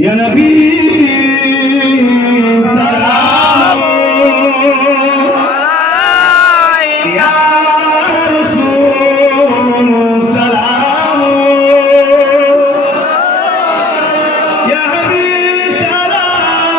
या नबी सलाम या रसूल सलाम या हबीब सलाम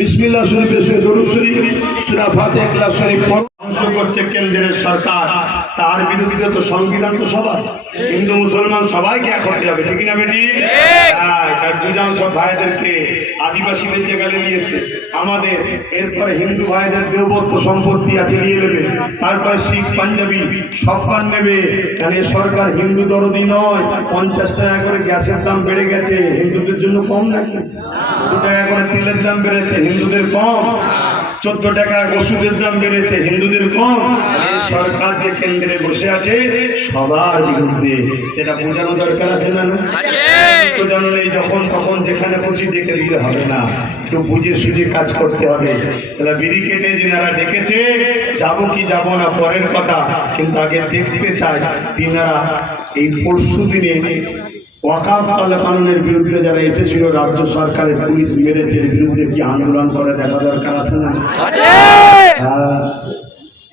बिस्मिल्लाह शरीफ दरूद शरीफ सूरा फातिहा इखलास शरीफ ধ্বংস করছে কেন্দ্রের সরকার তার বিরুদ্ধে তো সংবিধান তো সবার হিন্দু মুসলমান সবাইকে এক হতে হবে ঠিক না বেটি হ্যাঁ বুঝান সব ভাইদেরকে আদিবাসীদের জায়গায় নিয়েছে আমাদের এরপরে হিন্দু ভাইদের দেবত্ব সম্পত্তি আছে নিয়ে নেবে তারপরে শিখ পাঞ্জাবি সব পান নেবে কারণ এই সরকার হিন্দু দরদি নয় 50 টাকা করে গ্যাসের দাম বেড়ে গেছে হিন্দুদের জন্য কম নাকি 2 টাকা করে তেলের দাম বেড়েছে হিন্দুদের কম 14 টাকা ওষুধের দাম বেড়েছে হিন্দুদের কম সরকার যে কেন্দ্রে বসে আছে সবার বিরুদ্ধে এটা বোঝানো দরকার আছে না তো জানো নেই যখন তখন যেখানে খুশি ডেকে দিলে হবে না একটু বুঝে সুঝে কাজ করতে হবে তাহলে বিড়ি কেটে যেনারা ডেকেছে যাবো কি যাব না পরের কথা কিন্তু আগে দেখতে চাই তিনারা এই পরশু দিনে ওয়াকাফ কানুনের বিরুদ্ধে যারা এসেছিল রাজ্য সরকারের পুলিশ মেরেছে এর বিরুদ্ধে কি আন্দোলন করে দেখা দরকার আছে না